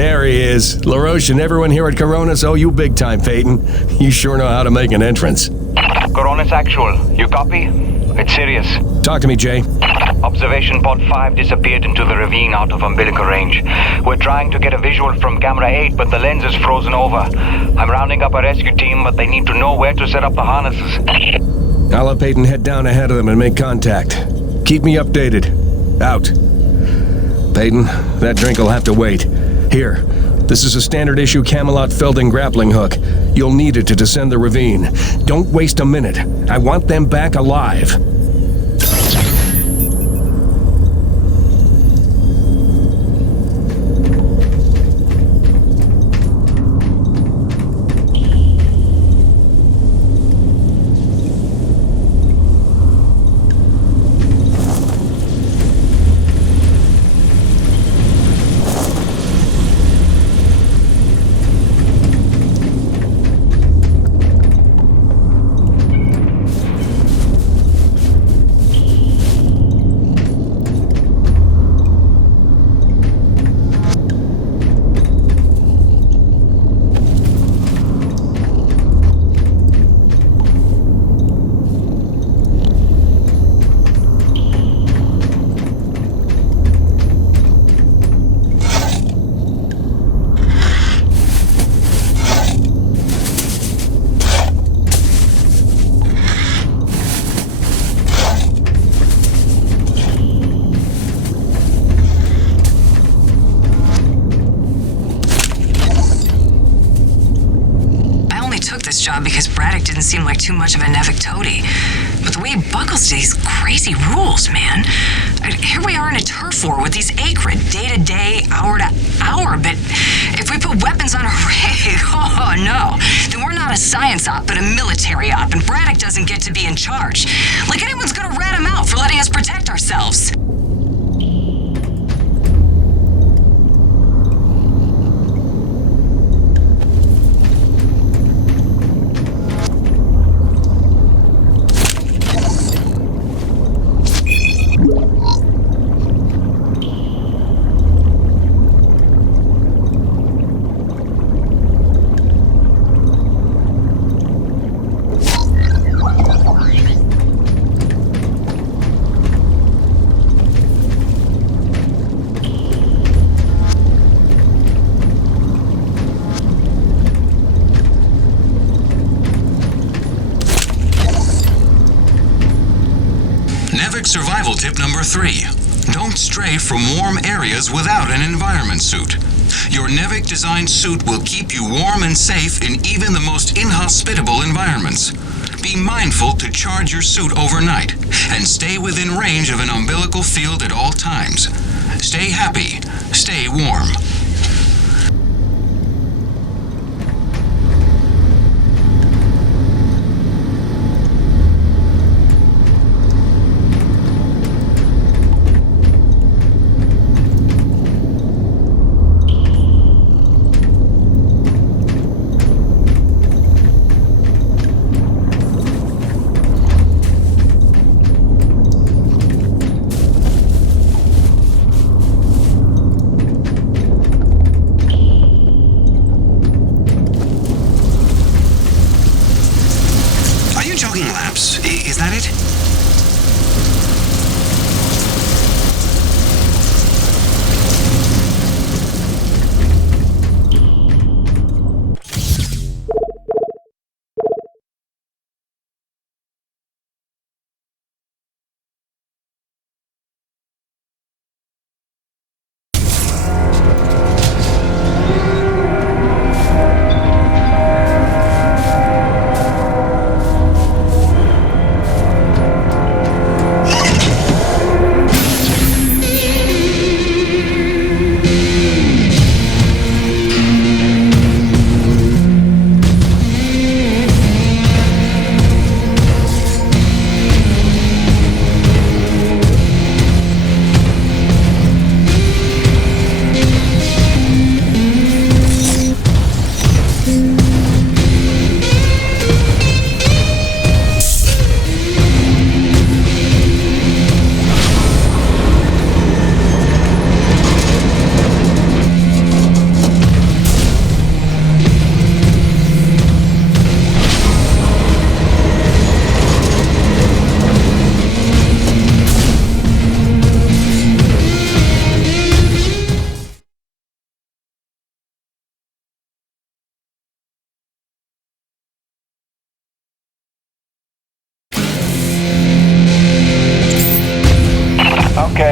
There he is. LaRoche and everyone here at Coronis owe you big time, Peyton. You sure know how to make an entrance. Coronis Actual, you copy? It's serious. Talk to me, Jay. Observation Pod 5 disappeared into the ravine out of umbilical range. We're trying to get a visual from camera 8, but the lens is frozen over. I'm rounding up a rescue team, but they need to know where to set up the harnesses. I'll have Peyton head down ahead of them and make contact. Keep me updated. Out. Peyton, that drink will have to wait. Here, this is a standard issue Camelot Felding grappling hook. You'll need it to descend the ravine. Don't waste a minute. I want them back alive. Because Braddock didn't seem like too much of a NEVEC toady. But the way he buckles to these crazy rules, man. Here we are in a turf war with these acrid, day to day, hour to hour, but if we put weapons on a rig, oh no, then we're not a science op, but a military op, and Braddock doesn't get to be in charge. Like anyone's gonna rat him out for letting us protect ourselves. Survival tip number 3. Don't stray from warm areas without an environment suit. Your NEVEC designed suit will keep you warm and safe in even the most inhospitable environments. Be mindful to charge your suit overnight and stay within range of an umbilical field at all times. Stay happy, stay warm. Is that it?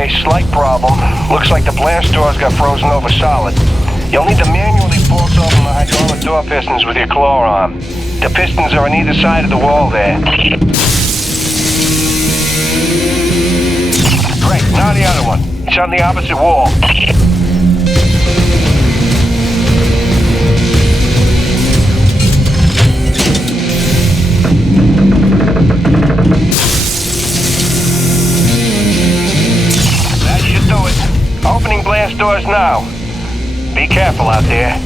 Okay, slight problem. Looks like the blast doors got frozen over solid. You'll need to manually force open the hydraulic door pistons with your claw arm. The pistons are on either side of the wall there. Great, now the other one. It's on the opposite wall. That should do it. Opening blast doors now. Be careful out there.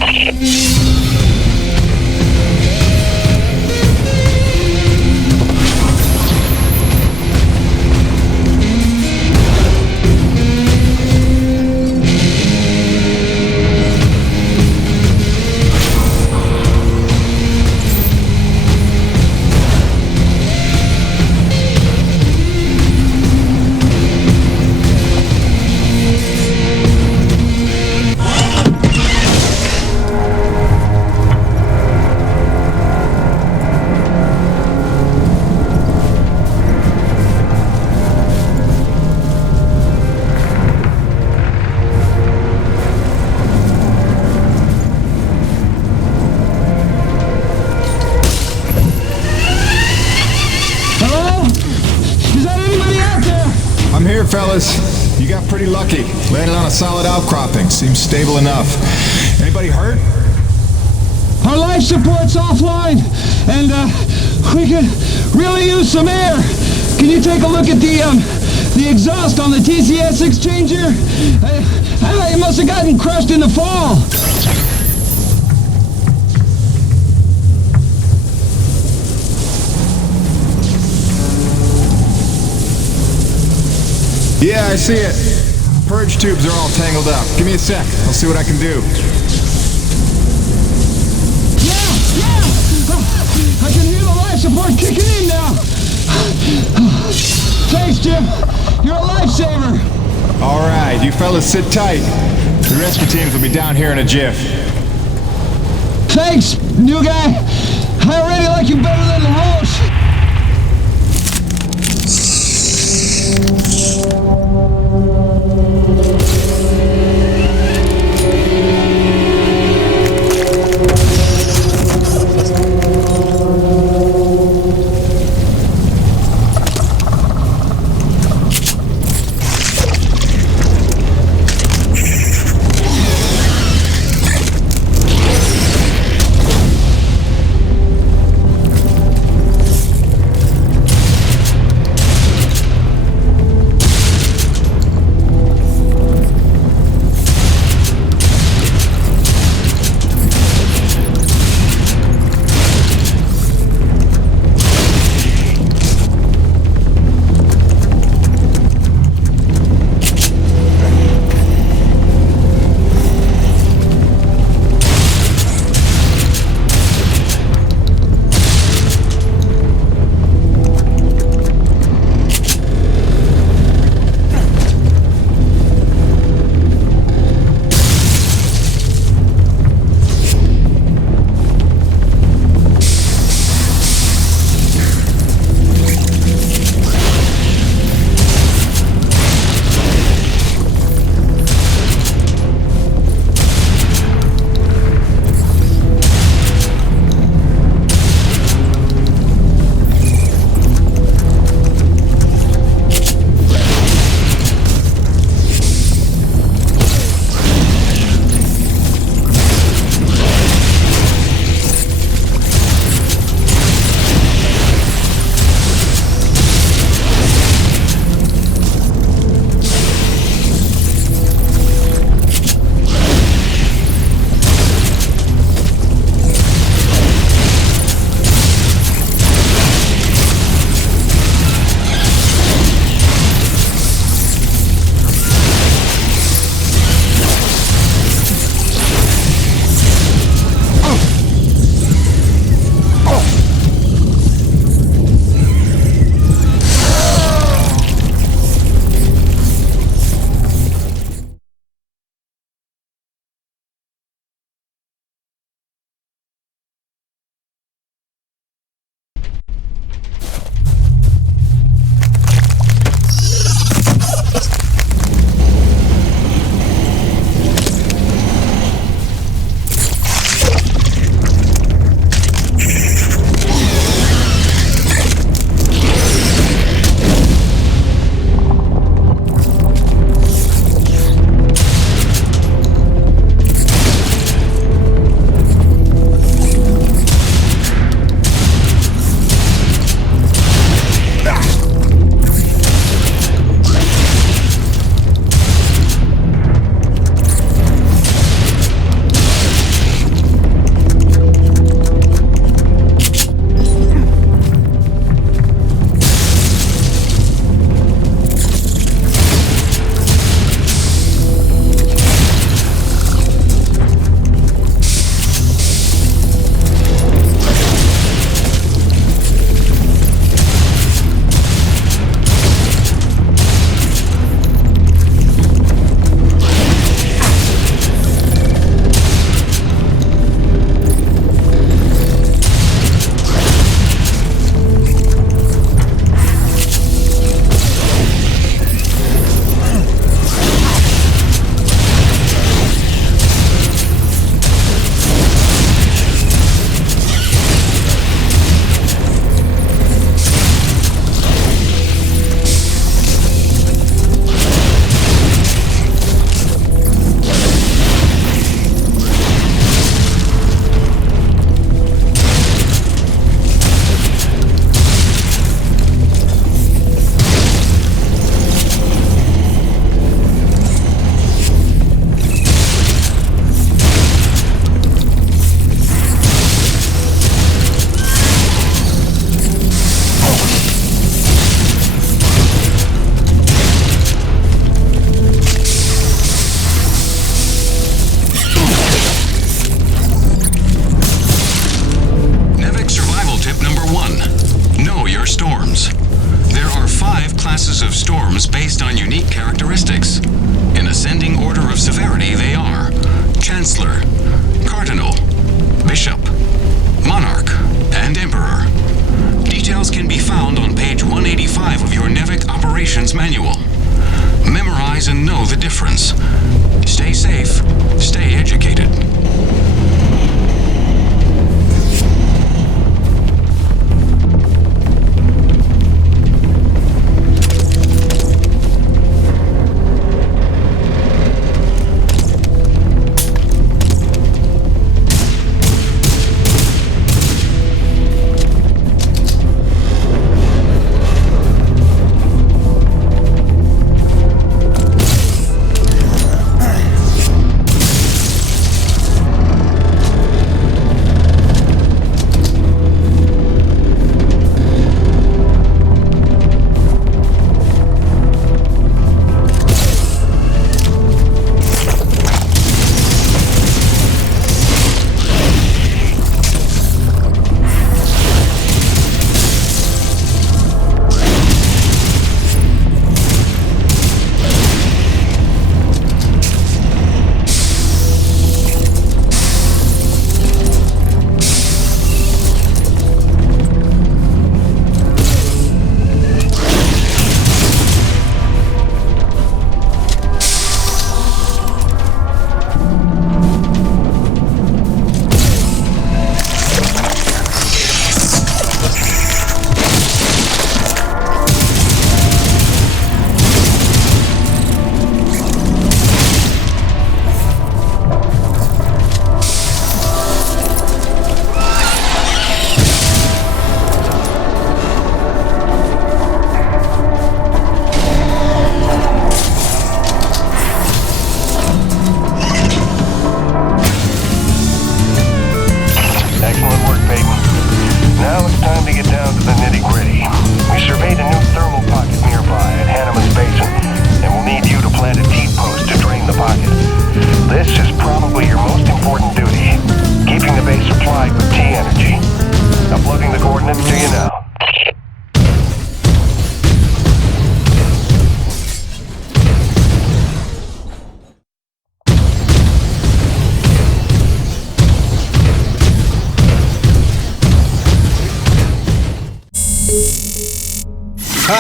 Fellas, you got pretty lucky. Landed on a solid outcropping. Seems stable enough. Anybody hurt? Our life support's offline, and we could really use some air. Can you take a look at the exhaust on the TCS exchanger? It must have gotten crushed in the fall. Yeah, I see it. Purge tubes are all tangled up. Give me a sec. I'll see what I can do. Yeah! I can hear the life support kicking in now. Thanks, Jim. You're a lifesaver. All right, you fellas sit tight. The rescue teams will be down here in a jiff. Thanks, new guy. I already like you better than the RUS. minor storms. There are 5 classes of storms based on unique characteristics. In ascending order of severity, they are Chancellor, Cardinal, Bishop, Monarch, and Emperor. Details can be found on page 185 of your NEVEC Operations Manual. Memorize and know the difference. Stay safe, stay educated.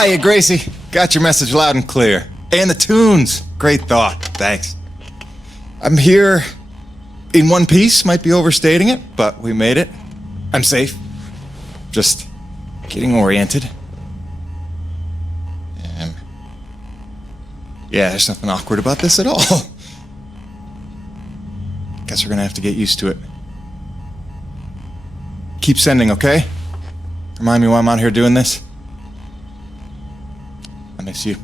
Hiya, Gracie. Got your message loud and clear. And the tunes. Great thought. Thanks. I'm here in one piece. Might be overstating it, but we made it. I'm safe. Just getting oriented. And yeah, there's nothing awkward about this at all. Guess we're gonna have to get used to it. Keep sending, okay? Remind me why I'm out here doing this. I miss you.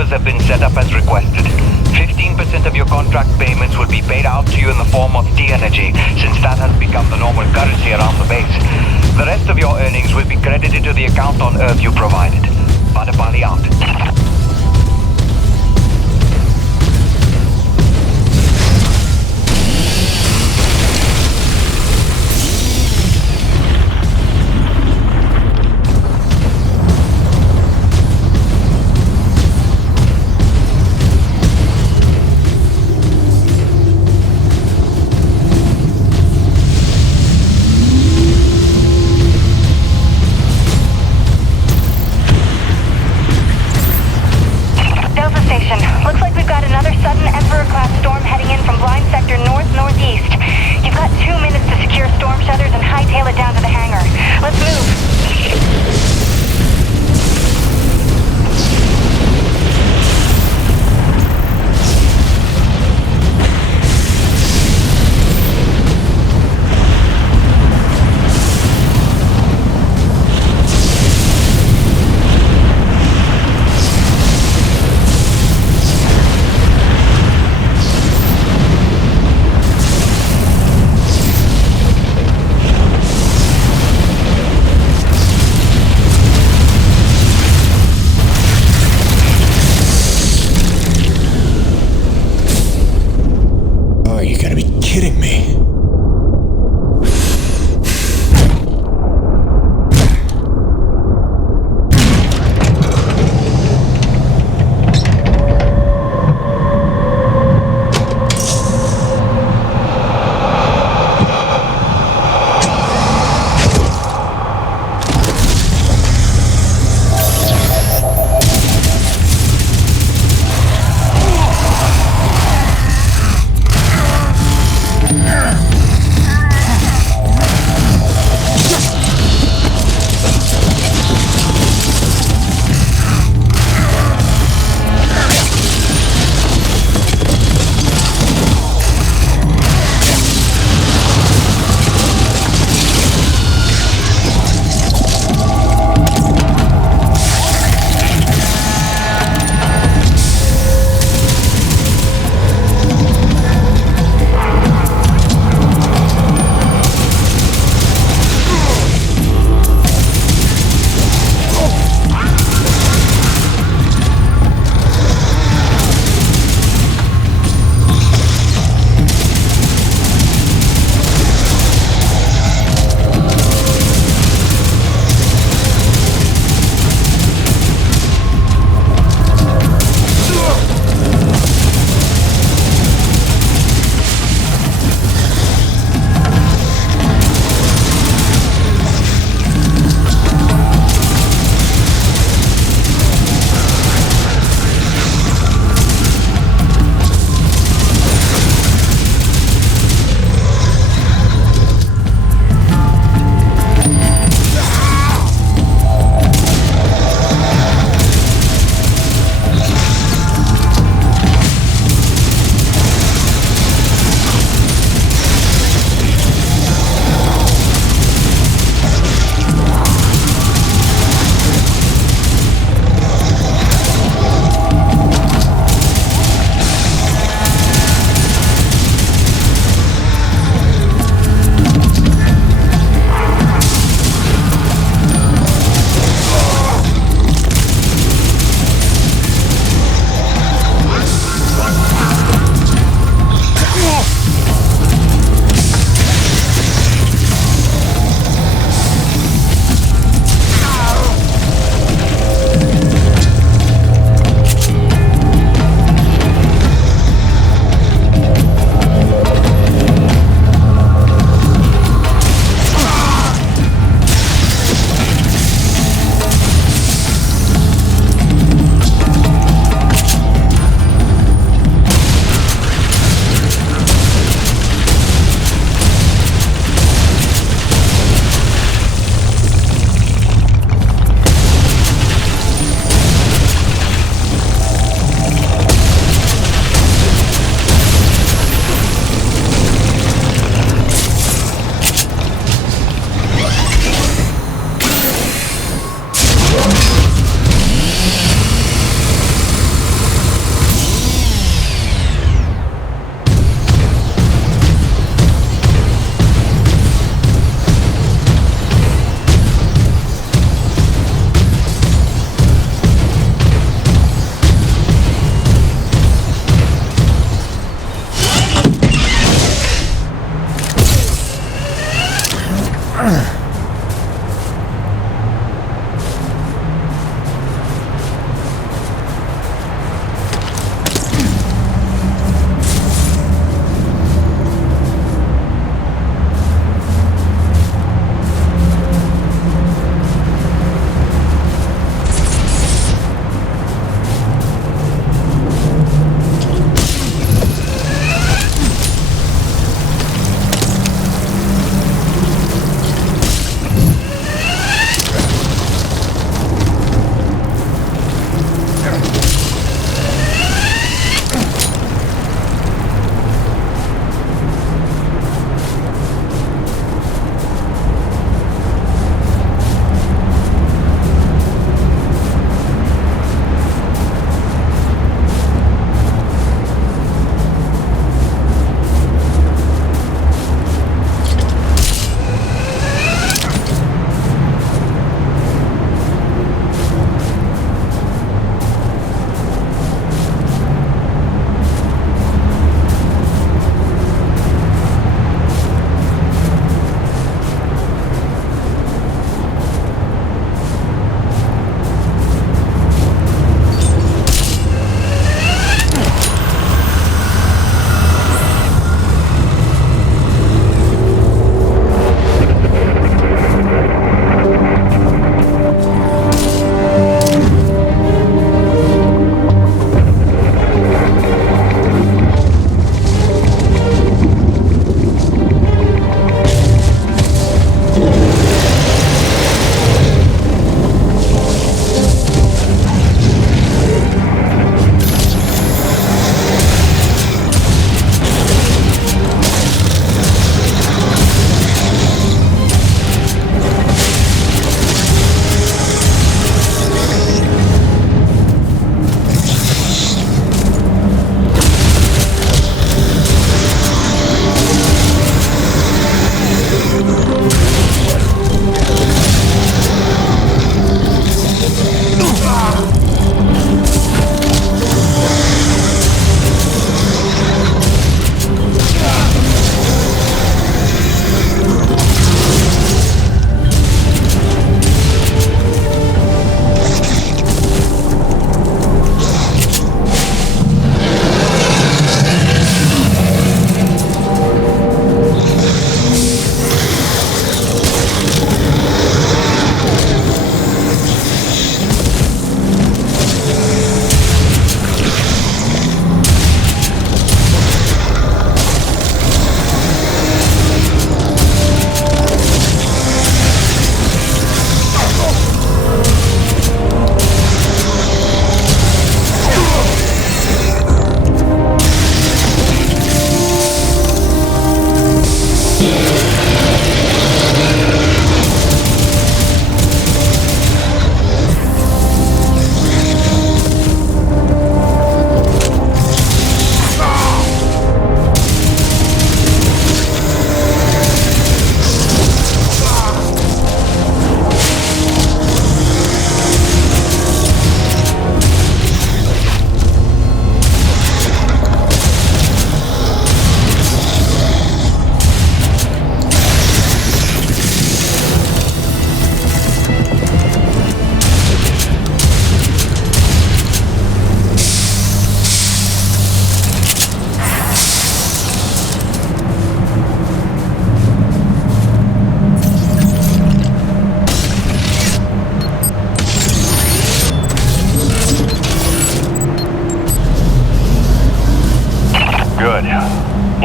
Have been set up as requested. 15% of your contract payments will be paid out to you in the form of T-Energy, since that has become the normal currency around the base. The rest of your earnings will be credited to the account on Earth you provided. Badapali out.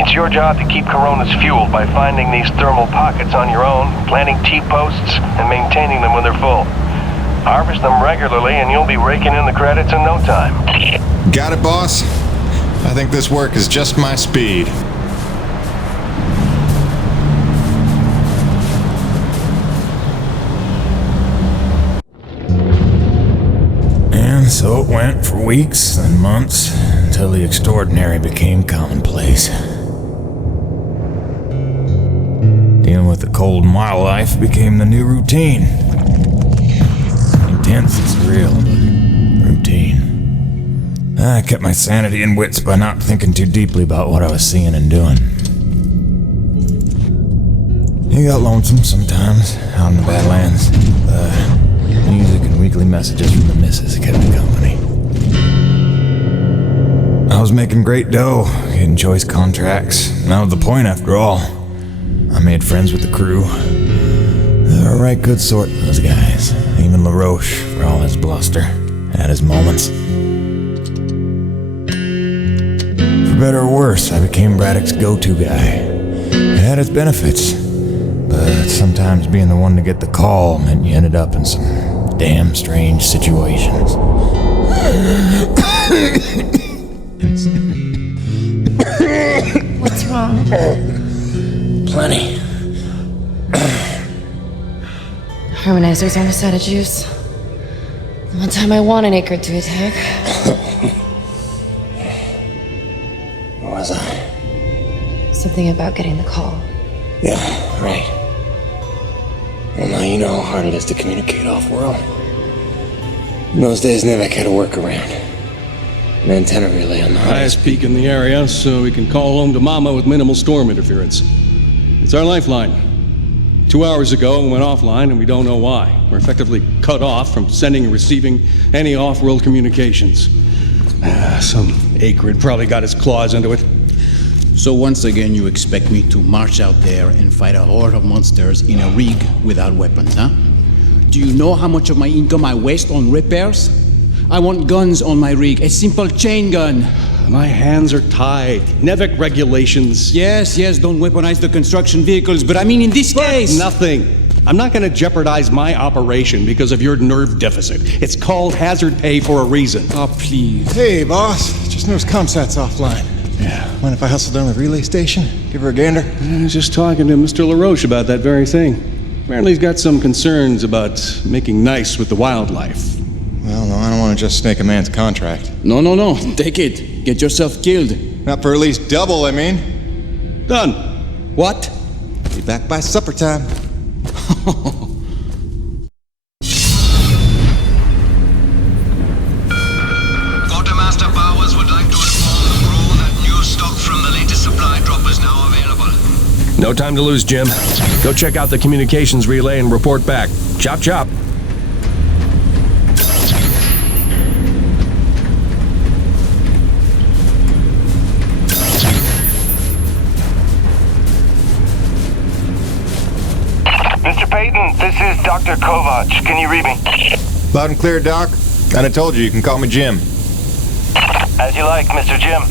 It's your job to keep Coronas fueled by finding these thermal pockets on your own, planting T-posts, and maintaining them when they're full. Harvest them regularly and you'll be raking in the credits in no time. Got it, boss? I think this work is just my speed. And so it went for weeks and months until the extraordinary became commonplace. Dealing with the cold mile life became the new routine. Intense and surreal, but routine. I kept my sanity and wits by not thinking too deeply about what I was seeing and doing. It got lonesome sometimes out in the Badlands. Music and weekly messages from the missus kept me company. I was making great dough, getting choice contracts. And that was the point after all. I made friends with the crew. They were a right good sort, those guys. Even LaRoche, for all his bluster, had his moments. For better or worse, I became Braddock's go-to guy. It had its benefits, but sometimes being the one to get the call meant you ended up in some damn strange situations. What's wrong? Plenty. Harmonizer's almost out of juice. The one time I want an acre to attack. Where was I? Something about getting the call. Yeah, right. Well, now you know how hard it is to communicate off-world. In those days, NEVEC had a workaround. An antenna relay on the Highest peak in the area, so we can call home to Mama with minimal storm interference. It's our lifeline. 2 hours ago, we went offline, and we don't know why. We're effectively cut off from sending and receiving any off-world communications. Some acrid probably got his claws into it. So once again, you expect me to march out there and fight a horde of monsters in a rig without weapons, huh? Do you know how much of my income I waste on repairs? I want guns on my rig, a simple chain gun. My hands are tied. NEVEC regulations. Yes, don't weaponize the construction vehicles, but I mean in this case... Nothing. I'm not going to jeopardize my operation because of your nerve deficit. It's called hazard pay for a reason. Oh, please. Hey, boss. Just noticed ComSat's offline. Yeah. Mind if I hustle down to the relay station? Give her a gander? I was just talking to Mr. LaRoche about that very thing. Apparently he's got some concerns about making nice with the wildlife. Well, no, I don't want to just snake a man's contract. No. Take it. Get yourself killed. Not for at least double, I mean. Done. What? Be back by supper time. Quartermaster Bowers would like to inform the crew that new stock from the latest supply drop is now available. No time to lose, Jim. Go check out the communications relay and report back. Chop, chop. Mr. Payton, this is Dr. Kovac. Can you read me? Loud and clear, Doc. Kinda told you can call me Jim. As you like, Mr. Jim.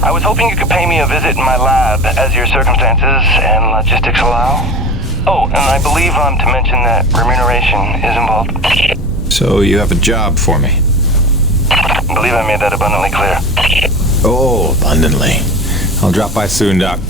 I was hoping you could pay me a visit in my lab as your circumstances and logistics allow. Oh, and I believe I'm to mention that remuneration is involved. So you have a job for me? I believe I made that abundantly clear. Oh, abundantly. I'll drop by soon, Doc.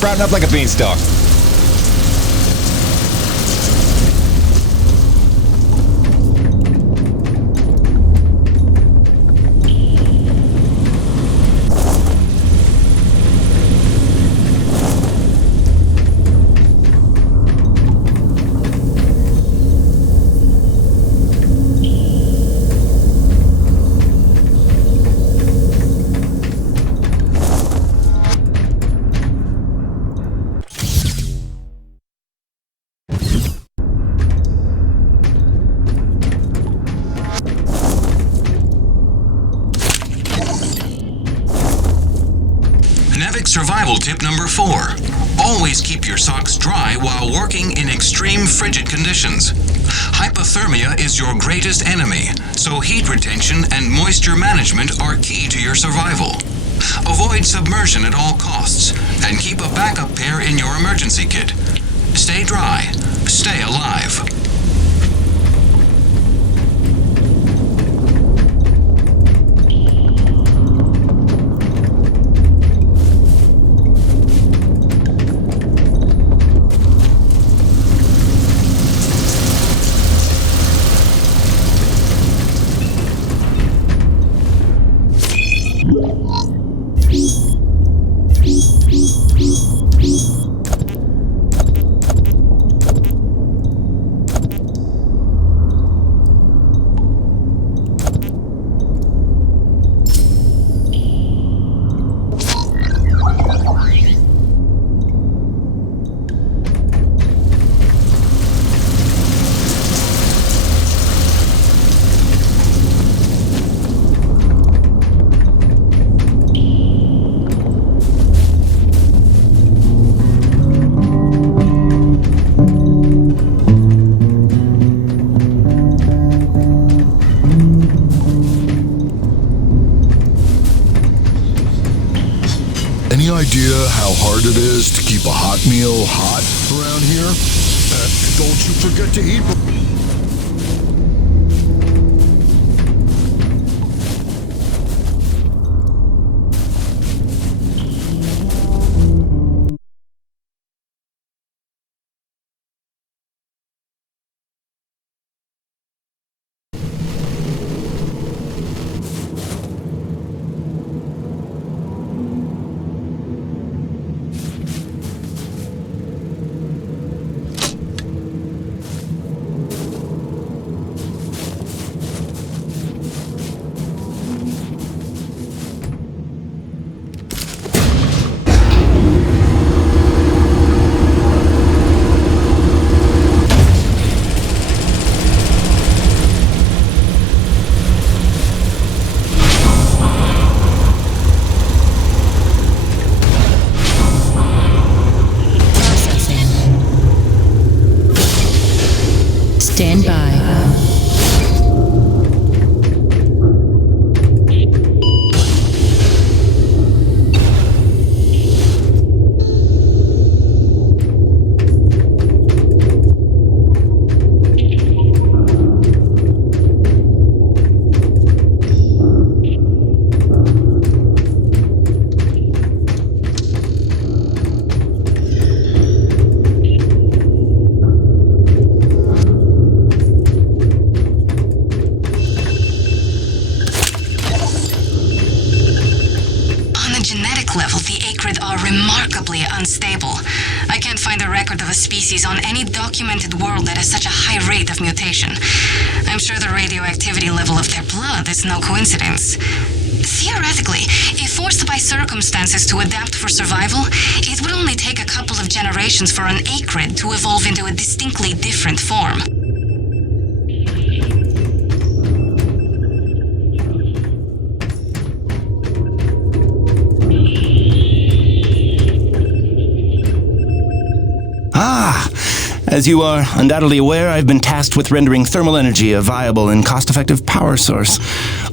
sprouting up like a beanstalk. NEVEC survival tip number 4. Always keep your socks dry while working in extreme frigid conditions. Hypothermia is your greatest enemy, so heat retention and moisture management are key to your survival. Avoid submersion at all costs, and keep a backup pair in your emergency kit. Stay dry, stay alive. Any idea how hard it is to keep a hot meal hot around here? Don't you forget to eat. Stand by. Level, the acrid are remarkably unstable. I can't find a record of a species on any documented world that has such a high rate of mutation. I'm sure the radioactivity level of their blood is no coincidence. Theoretically, if forced by circumstances to adapt for survival, it would only take a couple of generations for an acrid to evolve into a distinctly different form. As you are undoubtedly aware, I've been tasked with rendering thermal energy a viable and cost-effective power source.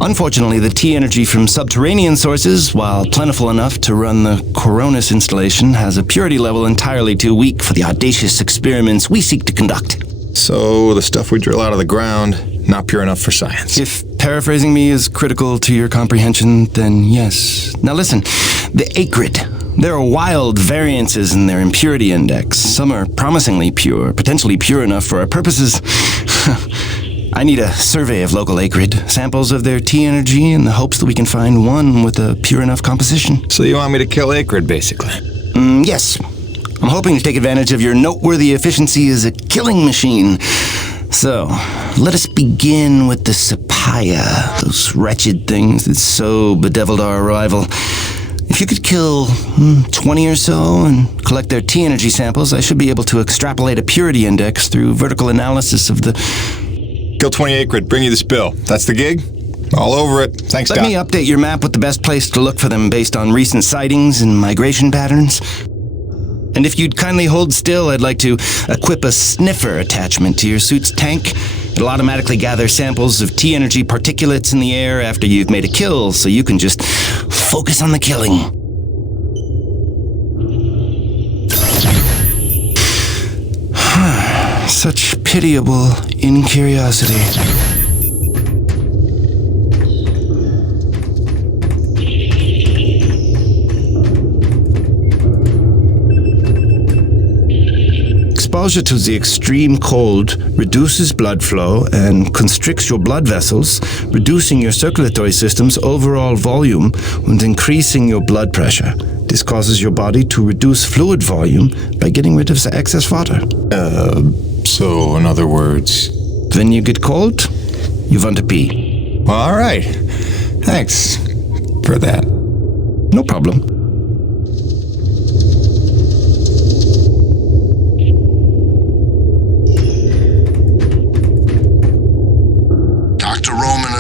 Unfortunately, the T-energy from subterranean sources, while plentiful enough to run the Coronis installation, has a purity level entirely too weak for the audacious experiments we seek to conduct. So, the stuff we drill out of the ground, not pure enough for science. If paraphrasing me is critical to your comprehension, then yes. Now listen, the acrid, There are wild variances in their impurity index. Some are promisingly pure, potentially pure enough for our purposes. I need a survey of local acrid, samples of their T energy in the hopes that we can find one with a pure enough composition. So you want me to kill acrid, basically? Yes. I'm hoping to take advantage of your noteworthy efficiency as a killing machine. So, let us begin with the Sapaya, those wretched things that so bedeviled our arrival. If you could kill 20 or so and collect their T energy samples, I should be able to extrapolate a purity index through vertical analysis of the... Kill 20 acrid, bring you this bill. That's the gig? All over it. Thanks, Doc. Let me update your map with the best place to look for them based on recent sightings and migration patterns. And if you'd kindly hold still, I'd like to equip a sniffer attachment to your suit's tank. It'll automatically gather samples of T-energy particulates in the air after you've made a kill, so you can just focus on the killing. Such pitiable incuriosity. Exposure to the extreme cold reduces blood flow and constricts your blood vessels, reducing your circulatory system's overall volume and increasing your blood pressure. This causes your body to reduce fluid volume by getting rid of the excess water. So in other words... When you get cold, you want to pee. All right. Thanks for that. No problem.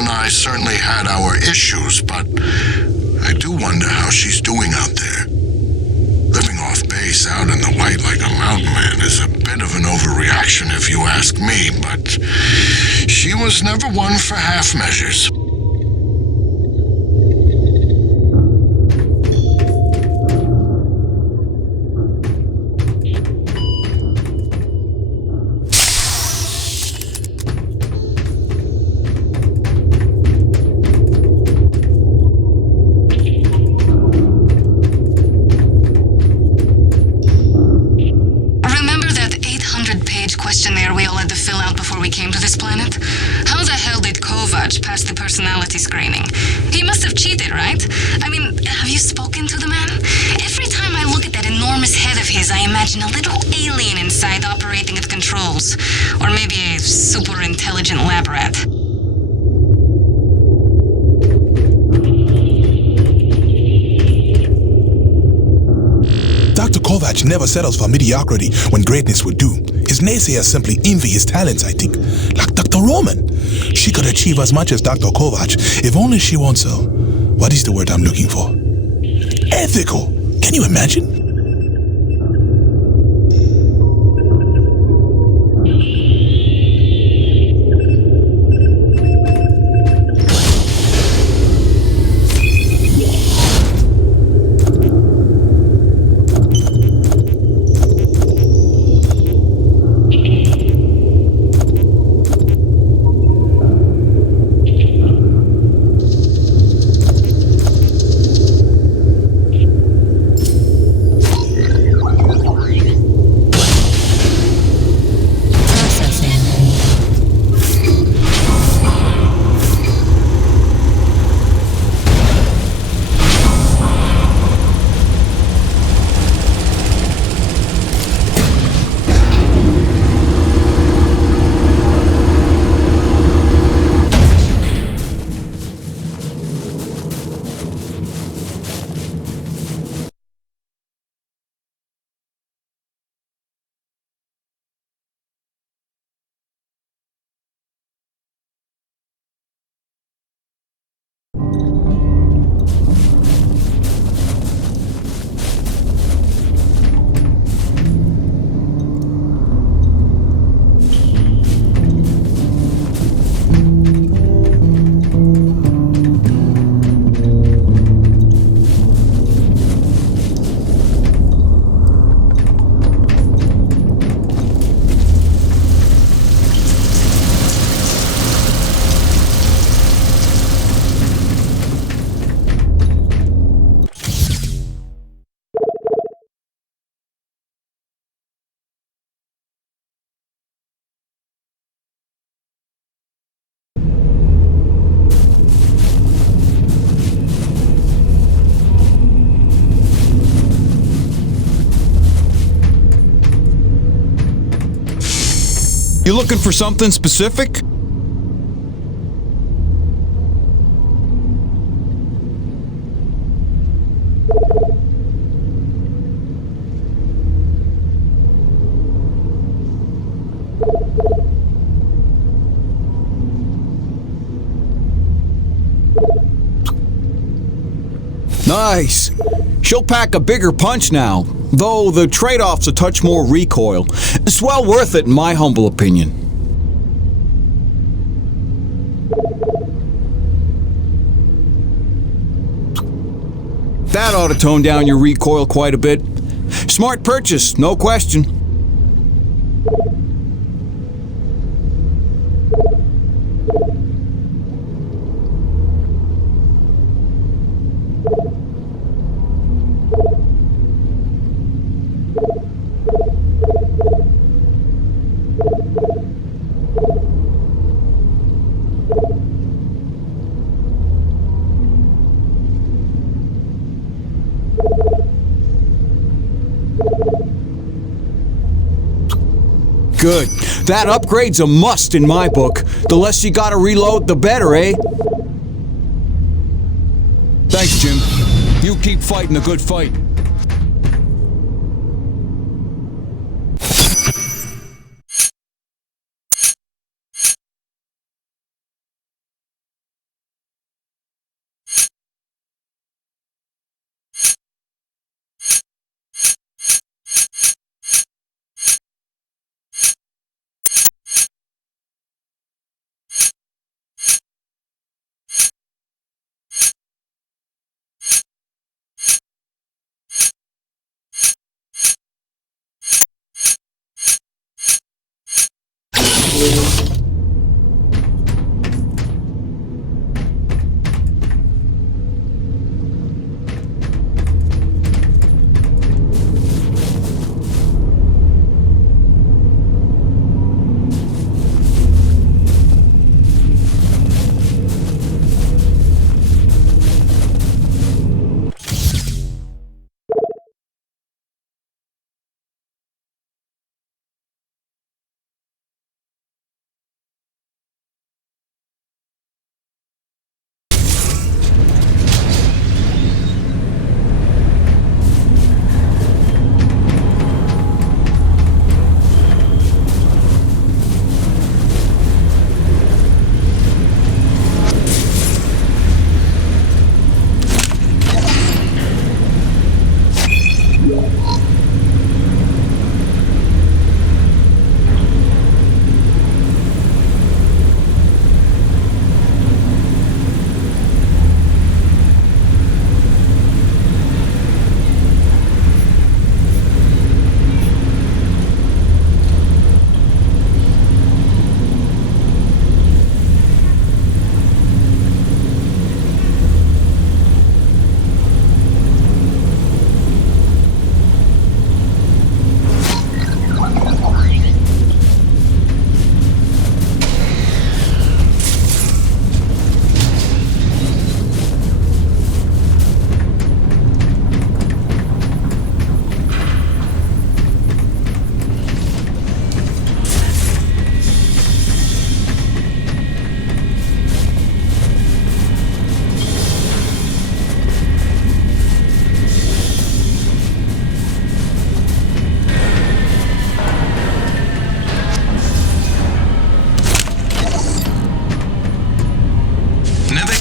I certainly had our issues, but I do wonder how she's doing out there. Living off base out in the white like a mountain man is a bit of an overreaction if you ask me, but she was never one for half measures. Personality screening. He must have cheated, right? I mean, have you spoken to the man? Every time I look at that enormous head of his, I imagine a little alien inside operating at controls. Or maybe a super intelligent lab rat. Dr. Kovac never settles for mediocrity when greatness would do. His naysayers simply envy his talents, I think. Like Dr. Roman. She could achieve as much as Dr. Kovac if only she wants so. What is the word I'm looking for? Ethical. Can you imagine? looking for something specific? Nice. She'll pack a bigger punch now, though the trade-off's a touch more recoil. It's well worth it in my humble opinion. That ought to tone down your recoil quite a bit. Smart purchase, no question. Good. That upgrade's a must in my book. The less you gotta reload, the better, eh? Thanks, Jim. You keep fighting a good fight.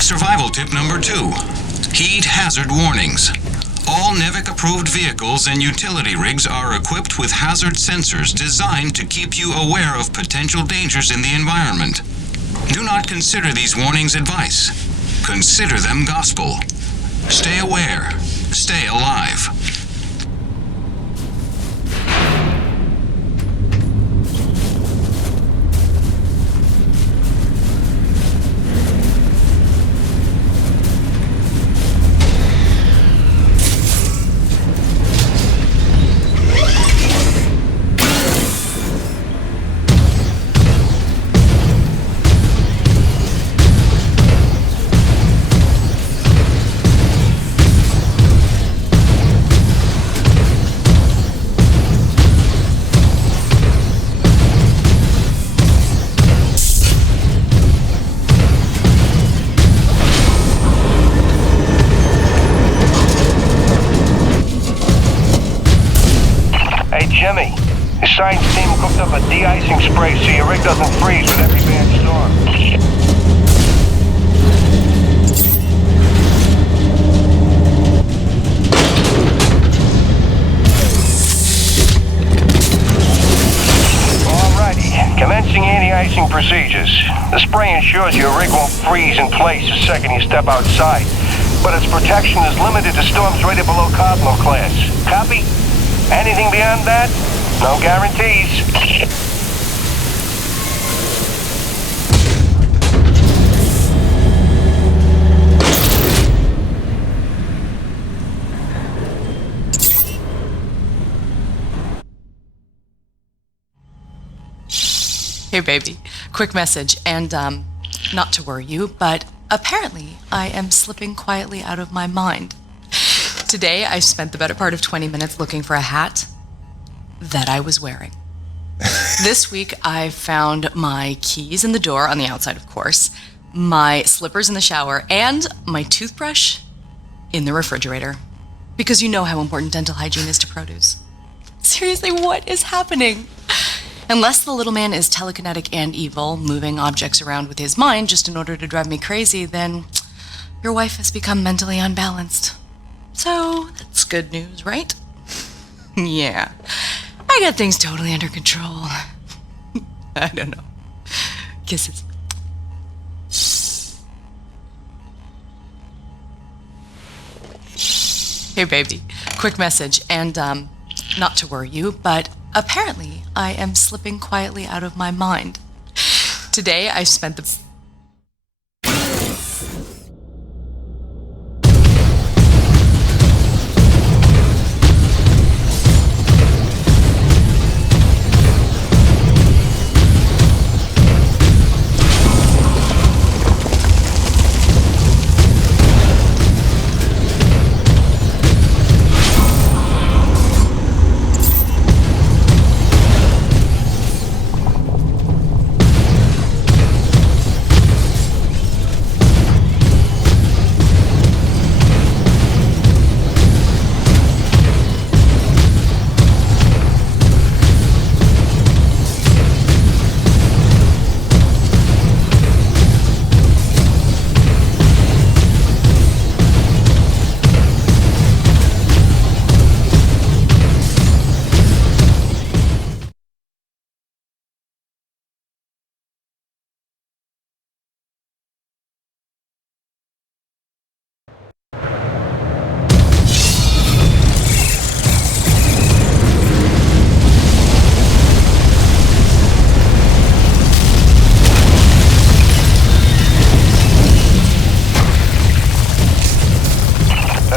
Survival tip number 2. Heed hazard warnings. All NEVEC-approved vehicles and utility rigs are equipped with hazard sensors designed to keep you aware of potential dangers in the environment. Do not consider these warnings advice. Consider them gospel. Stay aware. Stay alive. Jimmy. The science team cooked up a de-icing spray so your rig doesn't freeze with every bad storm. Alrighty, commencing anti-icing procedures. The spray ensures your rig won't freeze in place the second you step outside, but its protection is limited to storms rated below Cardinal class. Copy? Anything beyond that? No guarantees. Hey baby, quick message, and not to worry you, but apparently I am slipping quietly out of my mind. Today I spent the better part of 20 minutes looking for a hat that I was wearing. This week I found my keys in the door, on the outside of course, my slippers in the shower, and my toothbrush in the refrigerator. Because you know how important dental hygiene is to produce. Seriously, what is happening? Unless the little man is telekinetic and evil, moving objects around with his mind just in order to drive me crazy, then your wife has become mentally unbalanced. So, that's good news, right? Yeah. I got things totally under control. I don't know. Kisses. Hey baby, quick message, and not to worry you, but apparently I am slipping quietly out of my mind. Today I spent the...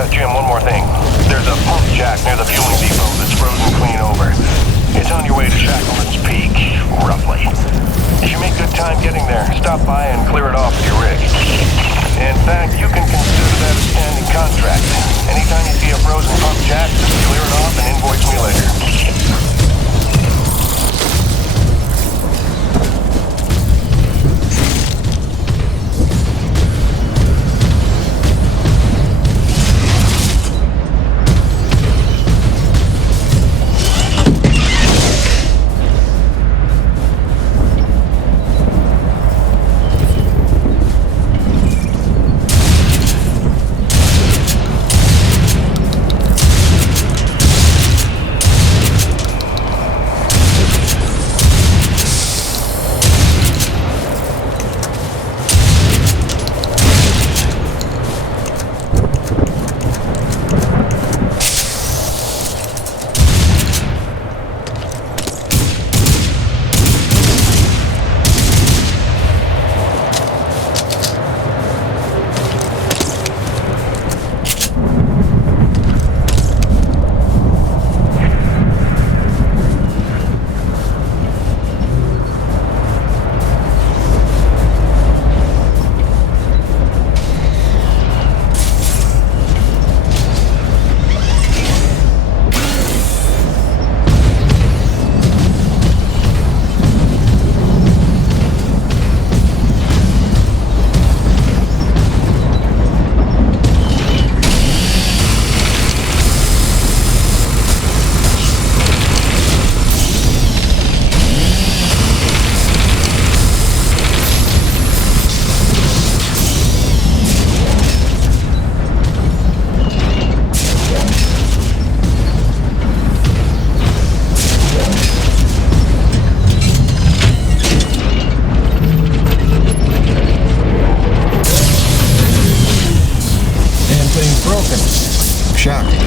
Jim, one more thing. There's a pump jack near the fueling depot that's frozen clean over. It's on your way to Shackleton's Peak, roughly. If you make good time getting there, stop by and clear it off with your rig. In fact, you can consider that a standing contract. Anytime you see a frozen pump jack, just clear it off and invoice me later. open. Shocking.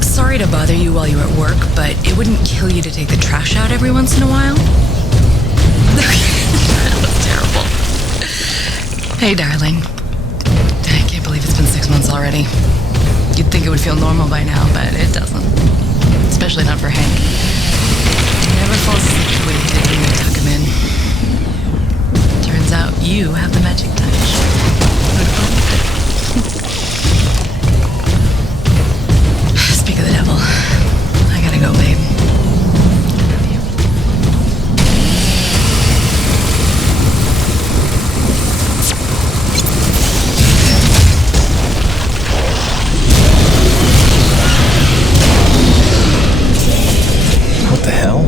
Sorry to bother you while you're at work, but it wouldn't kill you to take the trash out every once in a while? That was terrible. Hey, darling. I can't believe it's been 6 months already. You'd think it would feel normal by now, but it doesn't. Especially not for Hank. He never falls asleep the way he did when you tuck him in. Turns out you have the magic touch. Who'd have believed it? Speak of the devil. I gotta go, babe. Love you. What the hell?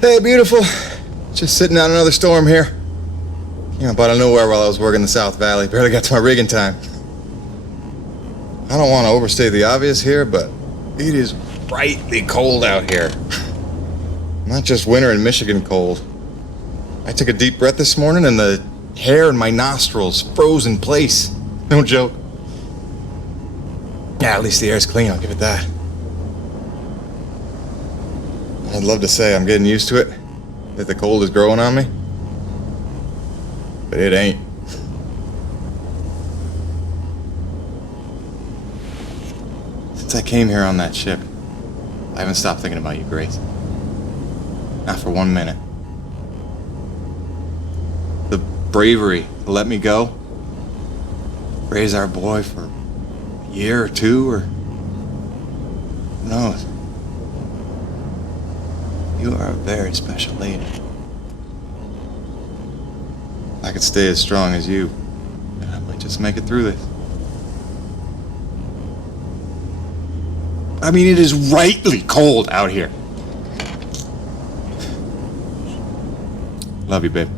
Hey, beautiful. Just sitting out another storm here. Came up out of nowhere while I was working the South Valley. Barely got to my rig in time. I don't want to overstate the obvious here, but it is frightly cold out here. Not just winter in Michigan cold. I took a deep breath this morning and the hair in my nostrils froze in place. No joke. Yeah, at least the air's clean, I'll give it that. I'd love to say I'm getting used to it, that the cold is growing on me, but it ain't. Since I came here on that ship, I haven't stopped thinking about you, Grace. Not for 1 minute. The bravery to let me go, raise our boy for a year or two, or who knows. You are a very special lady. If I could stay as strong as you, I might just make it through this. I mean, it is rightly cold out here. Love you, babe.